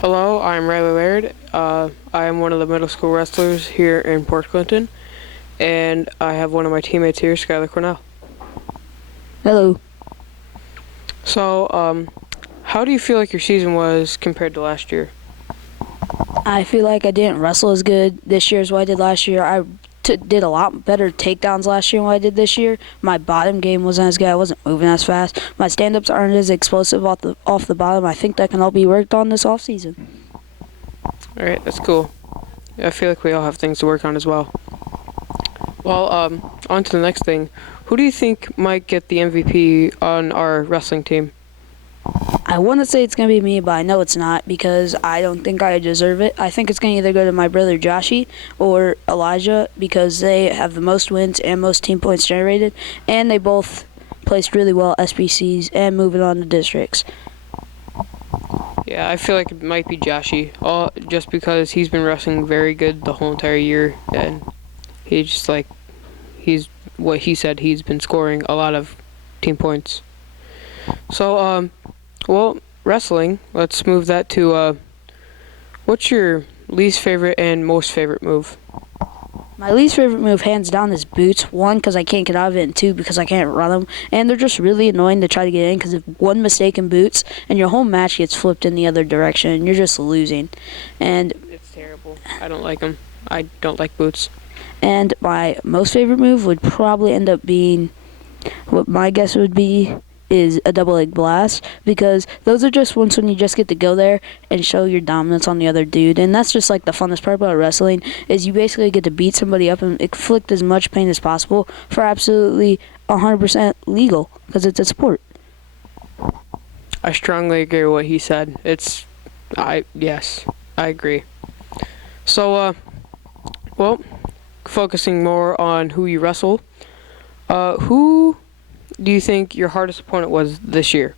Hello, I'm Reilly Laird. I am one of the middle school wrestlers here in Port Clinton, and I have one of my teammates here, Skyler Cornell. Hello. So, how do you feel like your season was compared to last year? I feel like I didn't wrestle as good this year as what I did last year. I did a lot better takedowns last year than what I did this year. My bottom game wasn't as good. I wasn't moving as fast. My stand-ups aren't as explosive off the bottom. I think that can all be worked on this off season. All right, that's cool. I feel like we all have things to work on as well. Well, on to the next thing. Who do you think might get the MVP on our wrestling team? I want to say it's going to be me, but I know it's not because I don't think I deserve it. I think it's going to either go to my brother Joshy or Elijah because they have the most wins and most team points generated, and they both placed really well at SBCs and moving on to districts. Yeah, I feel like it might be Joshy, just because he's been wrestling very good the whole entire year, and he's what he said, he's been scoring a lot of team points. So, well, wrestling, let's move that to, what's your least favorite and most favorite move? My least favorite move, hands down, is boots. One, because I can't get out of it, and two, because I can't run them. And they're just really annoying to try to get in, because if one mistake in boots, and your whole match gets flipped in the other direction, and you're just losing. And It's terrible. I don't like them. I don't like boots. And my most favorite move would probably end up being, what my guess would be, is a double leg blast, because those are just ones when you just get to go there and show your dominance on the other dude. And that's just like the funnest part about wrestling, is you basically get to beat somebody up and inflict as much pain as possible for absolutely 100% legal, because it's a sport. I strongly agree with what he said. Yes, I agree. So, well, focusing more on who you wrestle, who do you think your hardest opponent was this year?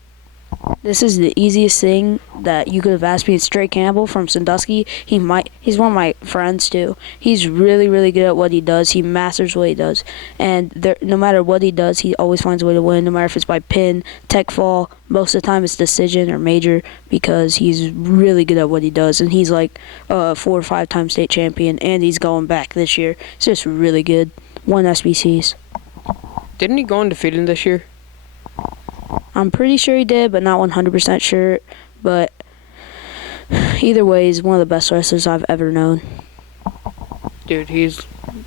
This is the easiest thing that you could have asked me. It's Trey Campbell from Sandusky. He's one of my friends too. He's really, really good at what he does. He masters what he does. And no matter what he does, he always finds a way to win, no matter if it's by pin, tech fall. Most of the time it's decision or major, because he's really good at what he does. And he's like a 4 or 5 time state champion, and he's going back this year. It's just really good. Won SBCs. Didn't he go undefeated this year? I'm pretty sure he did, but not 100% sure. But either way, he's one of the best wrestlers I've ever known. Dude,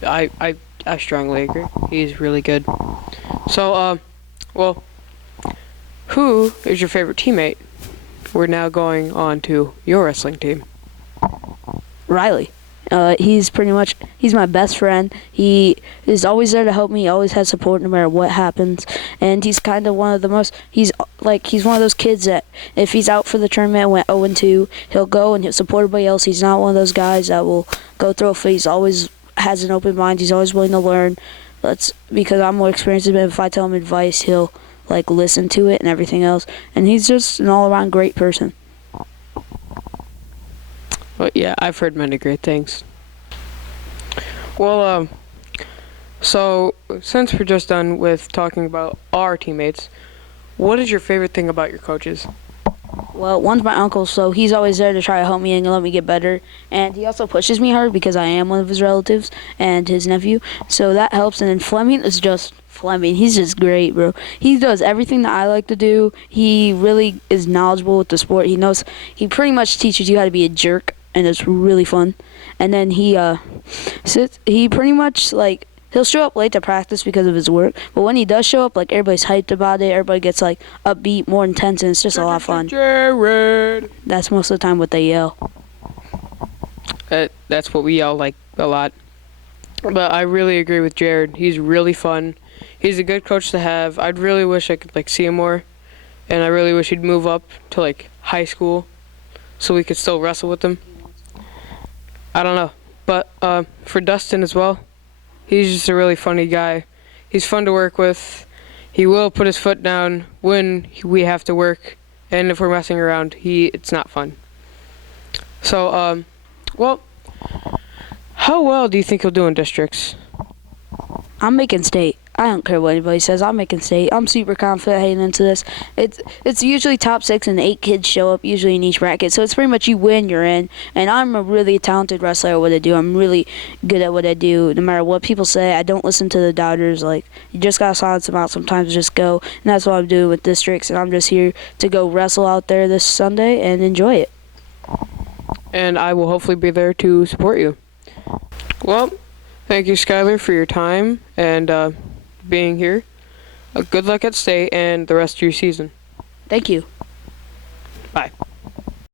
I strongly agree. He's really good. So, well, who is your favorite teammate? We're now going on to your wrestling team. Riley. He's my best friend. He is always there to help me, always has support no matter what happens. And he's kind of one of the most, he's one of those kids that if he's out for the tournament and went 0-2, he'll go and he'll support everybody else. He's not one of those guys that will go throw a fit. He's always has an open mind. He's always willing to learn. Because I'm more experienced than him. If I tell him advice, he'll listen to it and everything else. And he's just an all-around great person. But yeah, I've heard many great things. Well, so since we're just done with talking about our teammates, what is your favorite thing about your coaches? Well, one's my uncle, so he's always there to try to help me and let me get better. And he also pushes me hard because I am one of his relatives and his nephew, so that helps. And then Fleming is just Fleming. He's just great, bro. He does everything that I like to do. He really is knowledgeable with the sport. He pretty much teaches you how to be a jerk, and it's really fun. And then he pretty much he'll show up late to practice because of his work, but when he does show up, everybody's hyped about it. Everybody gets upbeat, more intense, and it's just a lot of fun. Jared. That's most of the time what they yell. That's what we yell a lot. But I really agree with Jared. He's really fun. He's a good coach to have. I'd really wish I could see him more, and I really wish he'd move up to high school, so we could still wrestle with him. I don't know, but for Dustin as well, he's just a really funny guy. He's fun to work with. He will put his foot down when we have to work, and if we're messing around, it's not fun. So, well, how well do you think he'll do in districts? I'm making state. I don't care what anybody says. I'm making state. I'm super confident heading into this. It's usually top 6 and 8 kids show up usually in each bracket. So it's pretty much you win, you're in. And I'm a really talented wrestler at what I do. I'm really good at what I do. No matter what people say, I don't listen to the doubters. Like, you just gotta silence them out sometimes. Just go. And that's what I'm doing with districts. And I'm just here to go wrestle out there this Sunday and enjoy it. And I will hopefully be there to support you. Well, thank you, Skyler, for your time and being here. Good luck at state and the rest of your season. Thank you. Bye.